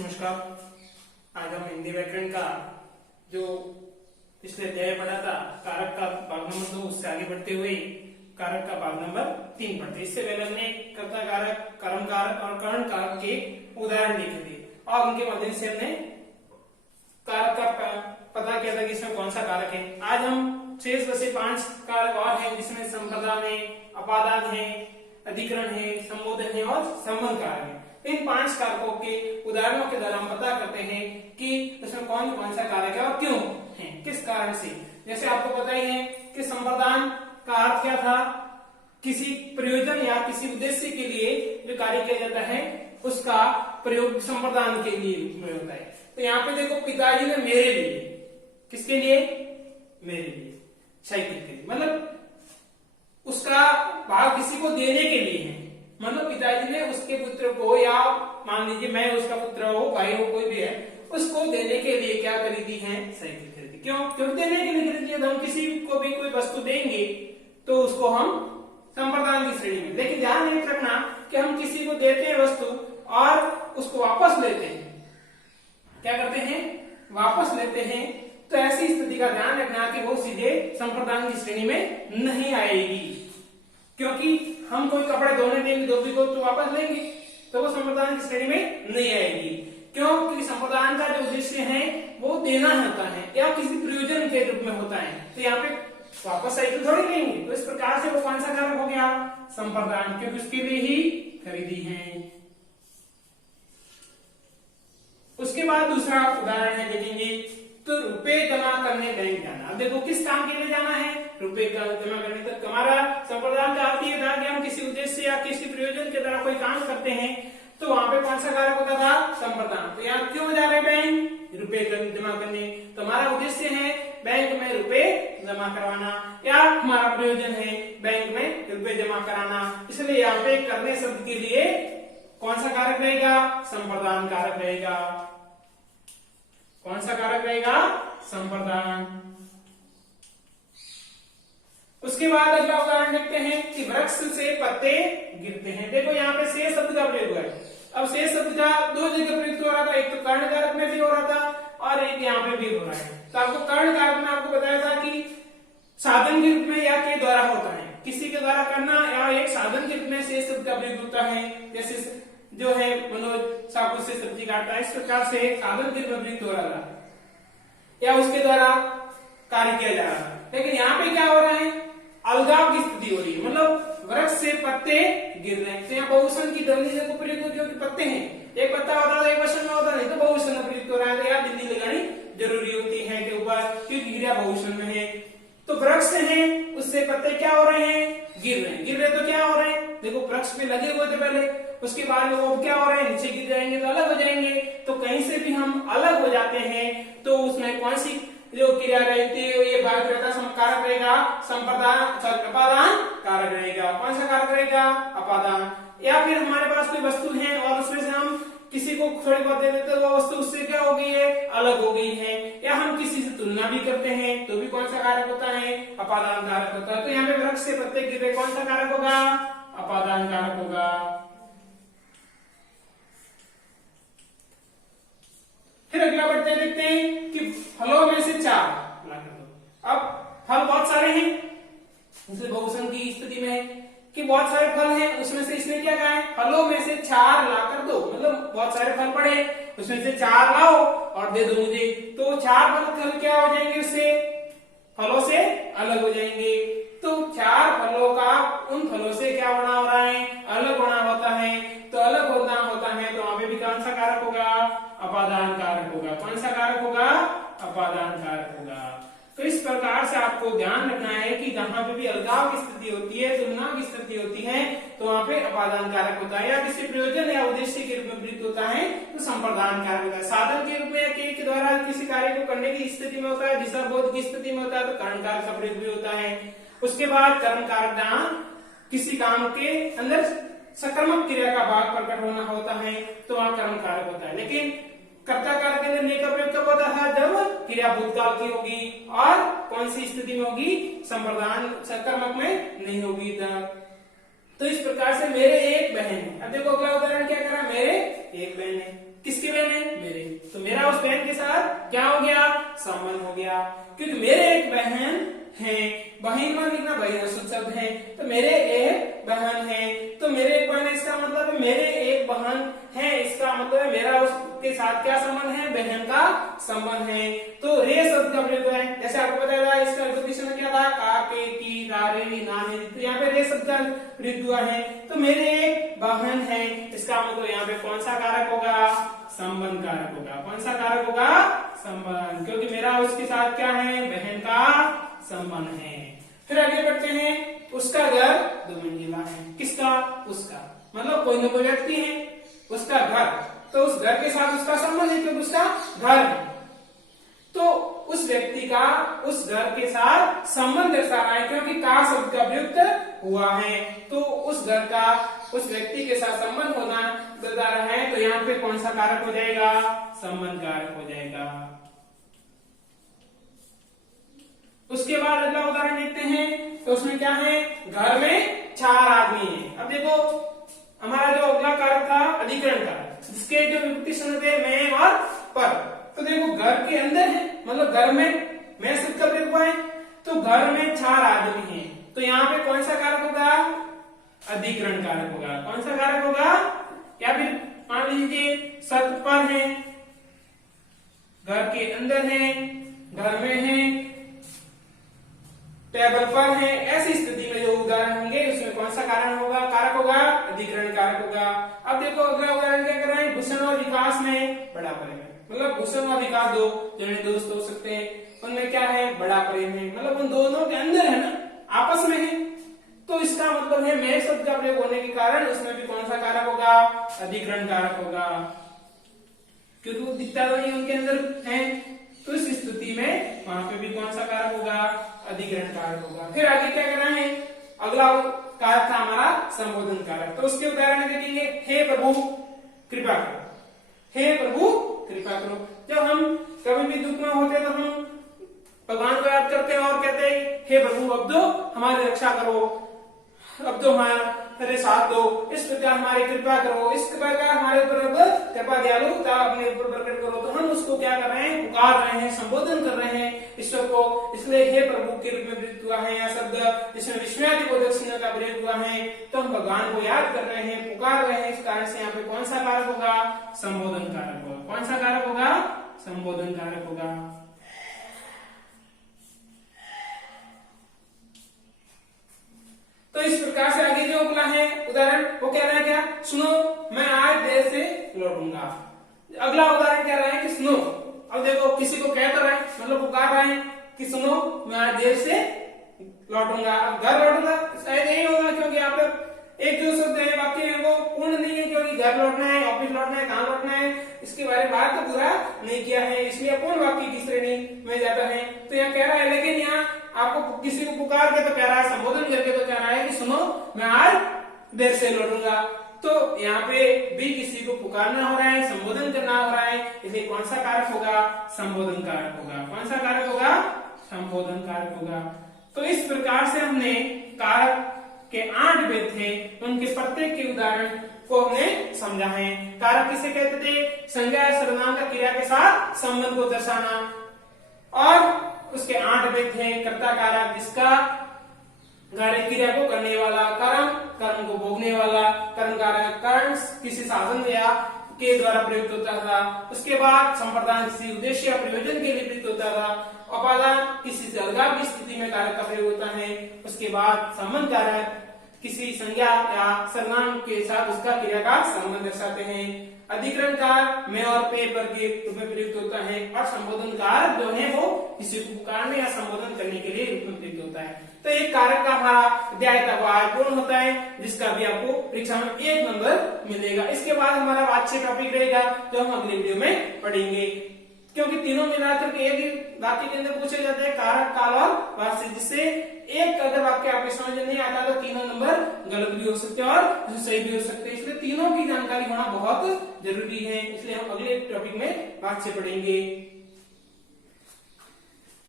नमस्कार। आज हम हिंदी व्याकरण का जो पिछले अध्याय पढ़ा था कारक का भाग नंबर 2 उससे आगे बढ़ते हुए कारक का भाग नंबर 3 पढ़ते। इससे पहले हमने कर्ता कारक, कर्म कारक और कर्ण कारक के उदाहरण देखे थे और उनके माध्यम से हमने कारक का पता किया था कि इसमें कौन सा कारक है। आज हम शेष बचे 5 कारक और हैं जिसमें संप्रदान है, अपादान है, अधिकरण है, संबोधन है और संबंध कारक है। इन 5 कारकों के उदाहरणों के द्वारा हम पता करते हैं कि उसमें कौन कौन सा कारक है और क्यों है, किस कारण से। जैसे आपको पता ही है कि संप्रदान का अर्थ क्या था, किसी प्रयोजन या किसी उद्देश्य के लिए जो कार्य किया जाता है उसका प्रयोग संप्रदान के लिए होता है। तो यहाँ पे देखो, पिताजी ने मेरे लिए, किसके लिए? मेरे लिए, साइकिल के लिए, मतलब उसका भाग किसी को देने के लिए है। मतलब पिताजी ने उसके पुत्र को, या मान लीजिए मैं उसका पुत्र हो, भाई हो, कोई भी है, उसको देने के लिए क्या खरीदी है? साइकिल खरीदी। क्यों? क्यों देने के लिए खरीदी है। तो हम किसी को भी कोई वस्तु देंगे तो उसको हम संप्रदान की श्रेणी में। लेकिन ध्यान नहीं रखना कि हम किसी को देते हैं वस्तु और उसको वापस लेते हैं। क्या करते हैं? वापस लेते हैं। तो ऐसी स्थिति का ध्यान रखना कि वो सीधे संप्रदान की श्रेणी में नहीं आएगी, क्योंकि हम कोई कपड़े धोने देंगे धोबी को तो वापस लेंगे, तो वो संप्रदान की श्रेणी में नहीं आएगी। क्यों? क्योंकि संप्रदान का जो उद्देश्य है वो देना होता है या किसी प्रयोजन के रूप में होता है। तो यहाँ पे वापस साइकिल थोड़ी लेंगे। तो इस प्रकार से वो कौन सा कारक हो गया? संप्रदान, क्योंकि उसके लिए ही खरीदी है। उसके बाद दूसरा उदाहरण है, देखेंगे तो रुपए जमा करने बैंक जाना। अब देखो किस काम के लिए जाना है? रुपए का जमा करने। तक हमारा संप्रदान का अर्थ ये था कि हम किसी उद्देश्य या किसी प्रयोजन के द्वारा कोई काम करते हैं, तो वहां पे कौन सा कारक होता था? संप्रदान। तो यहाँ क्यों जा रहे बैंक? रुपए जमा करने। तो हमारा उद्देश्य है बैंक में रुपए जमा करवाना, या हमारा प्रयोजन है बैंक में रुपए जमा कराना। इसलिए यहाँ पे करने शब्द के लिए कौन सा कारक रहेगा? संप्रदान कारक रहेगा। कौन सा कारक रहेगा? संप्रदान। उसके बाद अगला उदाहरण देखते हैं कि वृक्ष से पत्ते गिरते हैं। देखो यहाँ पे शेष शब्द का प्रयोग हुआ है। अब शेष शब्द का 2 जगह प्रयुक्त हो रहा था, एक तो कर्ण कारक में भी हो रहा था और एक यहाँ पे भी हो रहा है। तो आपको कर्ण कारक में आपको बताया था कि साधन के रूप में या के द्वारा होता है, किसी के द्वारा करना या एक साधन के रूप में शेष शब्द का प्रयोग होता है। जैसे जो है मनोज चाकू से सब्जी काटता है, इस प्रकार से साधन के रूप में प्रयुक्त हो रहा था या उसके द्वारा कार्य किया जा रहा है। लेकिन यहाँ पे क्या हो रहा है? अलगाव की स्थिति हो रही है, मतलब वृक्ष से पत्ते गिर रहे हैं। तो यहाँ बहुवचन की ध्वनि को प्रयुक्त हो, क्योंकि पत्ते हैं, एक पत्ता होता है एक वचन में होता नहीं, तो बहुवचन में प्रयुक्त हो रहा है। तो यहाँ बिंदी लगानी जरूरी होती है के ऊपर, क्योंकि क्रिया बहुवचन में है। तो वृक्ष है, उससे पत्ते क्या हो रहे हैं? गिर रहे हैं। गिर रहे तो क्या हो रहे हैं? देखो वृक्ष पे लगे हुए थे पहले, उसके बाद वो क्या हो रहे हैं? नीचे गिर जाएंगे तो अलग हो जाएंगे। तो कहीं से भी हम अलग हो जाते हैं तो उसमें कौन सी जो क्रिया रहती है ये भाग रहता कारक रहेगा? संप्रदान, अपादान कारक रहेगा। कौन सा कारक रहेगा? अपादान। या फिर हमारे पास कोई वस्तु है और उसमें से हम किसी को थोड़ी बहुत दे देते, वो वस्तु उससे क्या हो गई है? अलग हो गई है। या हम किसी से तुलना भी करते हैं तो भी कौन सा कारक होता है? अपादान कारक होता है। तो यहाँ पे वृक्ष से पत्ते गिर रहे, कौन सा कारक होगा? अपादान कारक होगा। फिर अगला बढ़ते देखते हैं कि फलों में से 4 ला कर दो। अब फल बहुत सारे हैं, इसलिए बहुवचन की स्थिति में है कि बहुत सारे फल हैं, उसमें से इसने क्या कहा है? फलों में से 4 ला कर दो। मतलब बहुत सारे फल पड़े, उसमें से 4 लाओ और दे दो मुझे। तो 4 फल क्या हो जाएंगे? उससे फलों से अलग हो जाएंगे। तो 4 फलों का उन फलों से क्या होना हो रहा है? अलग होना होता है। तो अलग होना होता है तो वहां पे भी कौन सा कारक होगा? अपादान कारक होगा। कौन सा कारक होगा? अपादान कारक होगा। तो इस प्रकार से आपको ध्यान रखना है कि जहां पे भी अलगाव की स्थिति होती है, तुलना की स्थिति होती है, तो वहां पे अपादान कारक होता है। या किसी प्रयोजन या उद्देश्य के रूप में प्रयुक्त होता है तो संप्रदान कारक होता है। साधन के रूप में या के द्वारा किसी कार्य को करने की स्थिति में होता है, दिशा बोध की स्थिति में होता है, तो कर्ण कारक का प्रयोग भी होता है। उसके बाद कर्म कारक, जहां किसी काम के अंदर सकर्मक क्रिया का भाग प्रकट होना होता है तो वहां कर्म कारक होता है। लेकिन कर्ता कारक के अंदर ने का प्रयोग कब होता है? जब क्रिया भूतकाल की होगी और कौन सी स्थिति में होगी? संप्रदान सकर्मक में नहीं होगी तब। तो इस प्रकार से मेरे एक बहन है। अब देखो अगला उदाहरण क्या करा? मेरे एक बहन है। किसकी बहन है? मतलब है मेरा उसके साथ क्या संबंध है, बहन का संबंध है। तो रे शब्द का प्रयोग है, जैसे आपको पता था इसका विभक्ति क्या था, का, के, की, रा, रे, री, ना, ने, तो यहाँ पे रे शब्द का प्रयोग हुआ है। तो मेरे एक बहन है, इसका मतलब यहाँ पे कौन सा कारक होगा, संबंध कारक होगा। कौन सा कारक होगा, संबंध, क्योंकि मेरा उसके साथ क्या है, बहन का संबंध है। फिर आगे बढ़ते हैं, उसका घर 2 मंजिला है। किसका, उसका, मतलब कोई न कोई व्यक्ति है, उसका घर, तो उस घर के साथ उसका संबंध है क्योंकि उसका घर है। तो उस व्यक्ति का उस घर के साथ संबंध दर्शा रहा है क्योंकि का शब्द का प्रयुक्त हुआ है। तो उस घर का उस व्यक्ति के साथ संबंध होना बता रहा है, तो यहाँ पे कौन सा कारक हो जाएगा, संबंध कारक हो जाएगा। उसके बाद अगला उदाहरण देखते हैं, तो उसमें क्या है, घर में 4 आदमी हैं। अब देखो हमारा जो अगला कारक था अधिकरण का, जिसके जो विभक्ति संबंध थे मैं और पर, तो देखो घर के अंदर है, मतलब घर में मैं शब्द का प्रयोग हुआ है, तो घर में 4 आदमी हैं, तो यहाँ पे कौन सा कारक होगा, अधिकरण कारक होगा। कौन सा कारक होगा, या फिर मान लीजिए शब्द पर है, घर के अंदर है, घर में है, टेबल पर है, ऐसी स्थिति में जो उदाहरण होंगे उसमें कौन सा कारण होगा, कारक होगा, अधिकरण कारक होगा। अब देखो अगला उदाहरण क्या कर रहे हैं, भूषण और विकास में बड़ा प्रेम है, मतलब भूषण और विकास दो जने दोस्त हो सकते हैं, उनमें क्या है, बड़ा प्रेम है, मतलब उन दोनों के अंदर है ना, आपस में है। तो इसका मतलब है मैं शब्द का प्रयोग होने के कारण उसमें भी कौन सा कारक होगा, अधिकरण कारक होगा, क्योंकि वो दिखता तो नहीं उनके अंदर है। तो इस स्थिति में वहां पे भी कौन सा कारक होगा, अधिकरण कारक होगा। फिर आगे क्या करना है, अगला कारक था हमारा संबोधन कारक। तो उसके उदाहरण देखेंगे, हे प्रभु कृपा करो, हे प्रभु कृपा करो। जब हम कभी भी दुख में होते तो हम भगवान को याद करते हैं और कहते हैं हे प्रभु अब तो हमारी रक्षा करो, अब तो हमारे साथ दो, इस प्रकार हमारी कृपा करो, इस प्रकार हमारे ऊपर अब कृपा दयालुता अपने ऊपर प्रकट करो। तो हम उसको क्या कर रहे हैं, पुकार रहे हैं, संबोधन कर रहे हैं ईश्वर को, इसलिए हे प्रभु के रूप में प्रयुक्त हुआ है यह शब्द, इसमें विस्मयादिबोधक चिन्ह का प्रयोग हुआ है। तो हम भगवान को याद कर रहे हैं, पुकार रहे हैं, इस कारण से यहाँ पे कौन सा कारक होगा, संबोधन कारक होगा। कौन सा कारक होगा, संबोधन कारक होगा। तो इस प्रकार से आगे जो अगला है उदाहरण वो कह रहा है क्या, सुनो मैं आज देर से लौटूंगा। अगला उदाहरण कह रहा है कि सुनो, अब देखो किसी को कह रहा है, मतलब पुकार रहे हैं कि सुनो मैं आज देर से लौटूंगा। अब घर लौटूंगा शायद यही होगा, क्योंकि यहाँ पे एक जो शब्द है वाक्य है वो पूर्ण नहीं है, क्योंकि घर लौटना है, ऑफिस लौटना है, कहाँ लौटना है, इसके बारे में बात तो पूरा नहीं किया है, इसलिए पूर्ण वाक्य की श्रेणी में जाता है। तो यहाँ कह रहा है, लेकिन यहाँ आपको किसी को पुकार के तो कह रहा है, संबोधन करके तो कह रहा है कि सुनो मैं आज देर से लौटूंगा। तो यहाँ पे भी किसी को पुकारना हो रहा है, संबोधन करना हो रहा है, इसलिए कौन सा कारक होगा, संबोधन कारक होगा। कौन सा कारक होगा, संबोधन कारक होगा। तो इस प्रकार से हमने कारक के 8 भेद थे, उनके प्रत्येक के उदाहरण को हमने समझा है। कारक किसे कहते थे, संज्ञा या सर्वनाम का क्रिया के साथ संबंध को दर्शाना, और उसके 8 भेद थे। कर्ता कारक, जिसका कार्य क्रिया को करने वाला, कर्म कर्म को भोगने वाला, कर्म कारक कर्म किसी साधन या के द्वारा प्रयुक्त होता था। उसके बाद संप्रदान किसी उद्देश्य या प्रयोजन के लिए प्रयुक्त होता था। उपादान किसी से अलगाव की स्थिति में कारक का प्रयोग होता है। उसके बाद संबंध कारक किसी संज्ञा या सर्वनाम के साथ उसका क्रिया का संबंध दर्शाते हैं। अधिकरण कारक में और पे पर के रूप में प्रयुक्त होता है, और संबोधन कारक जो है वो किसी को पुकारने या संबोधन करने के लिए रूप में प्रयुक्त होता है। तो एक कारक का हमारा अध्याय तक आज पूर्ण होता है, जिसका भी आपको परीक्षा में 1 नंबर मिलेगा। इसके बाद हमारा वाच्य टॉपिक रहेगा जो हम अगले वीडियो में पढ़ेंगे, क्योंकि तीनों मिलाकर के एक ही वाक्य के अंदर पूछे जाते हैं, कारक काल और वाच्य, जिससे एक अगर वाक्य आपके समझ में नहीं आता तो तीनों नंबर गलत भी हो सकते हैं और सही भी हो सकते हैं। इसलिए तीनों की जानकारी होना बहुत जरूरी है, इसलिए हम अगले टॉपिक में वाच्य पढ़ेंगे।